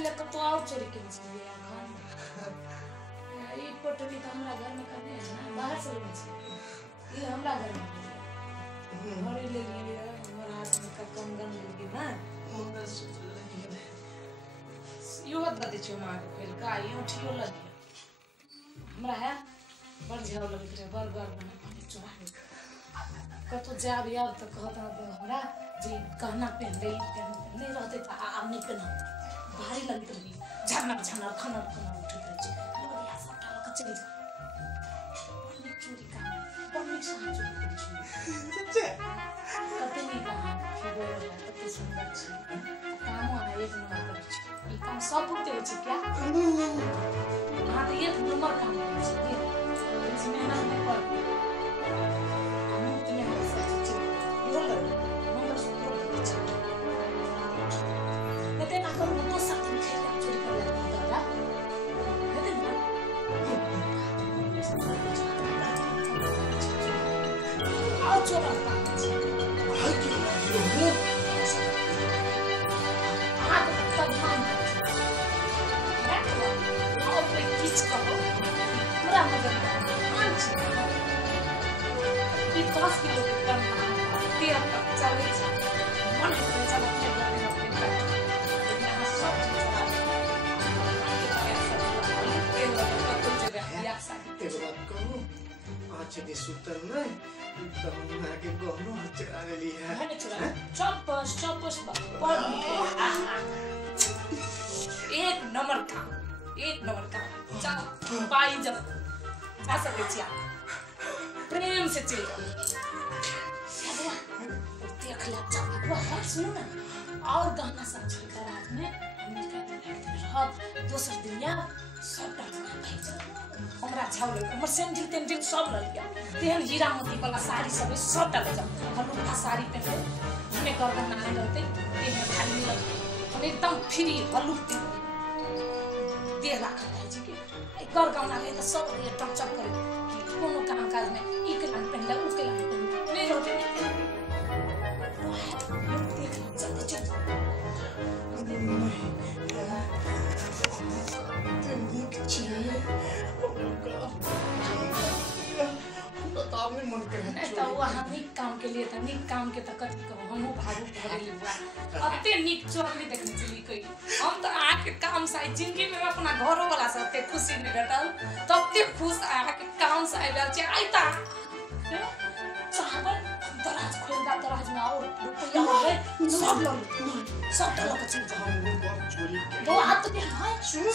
पहले तो और चोरी के मछली है घर में। ये पटनी तो हमरा घर में करने है ना, बाहर से ले मछली। ये हमरा घर में घरे ले लिए हमारे हाथ में का कंगन लगी ना हमरा सुतल नहीं यो बता दे छो मां फिर का यो ठियो लगी हमरा है बड़ झाव लगे रे बर्गर बना पानी चोरा कतो जाब याद तो कहता हमरा जी कहना पहन ले नहीं रहते था अब नहीं पहना भारी लगत रही झरना झरना खाना खाना उठत रही लोरिया सब डाल के चली जा पानी चोरी का पानी से चोरी सच्चे कते नहीं कहा फिर कते सुंदर छी काम आए एक नंबर कर छी ई काम सब होते हो छी क्या हां तो एक नंबर काम है छी इसमें ना नहीं पर हम तुम्हें हम सब छी ये लो नंबर सूत्र छी कते ना करो तो सब खेल चोरी कर लेता दादा कते ना आओ चोरा चने सुतर ना तो हम आगे गोनो चुरा ले लिया है चुरा चौपस चौपस पर एक नंबर का जाओ पाई जब जा सकते छी आप प्रेम से चल देख ले जब वो है सुनो ना और गाना सब चलता रात में हमने कहते हैं दोसर दिन या सब डालना भाई हमरा झाव लगे हमर सेंडिल तेंडिल सब लग गया तेहन हीरा मोती वाला साड़ी सब डाल जा हम लोग साड़ी पहने हमें गर्दन ना रहते तेहन खाली मिल हम एकदम फ्री हलुक दे रखा है जी के कर गाना ले तो सब ये टचअप करे कि कोनो काम काज में ई के लाइन पहनला उ के लाइन नहीं होते देख जल्दी चल तो वहाँ निक काम के लिए था निक काम के तक हम भागू भरे हुआ अत्ते निक चोरी देखने चली कोई हम तो आके काम से जिंदगी में अपना घरों वाला से अत्ते खुशी नहीं बैठल तब ते खुश आके काम से आइल छे आइता चावल दराज खोल दा दराज में और रुपया हो गए सब लोग के चीज वो हाथ के हां सुनो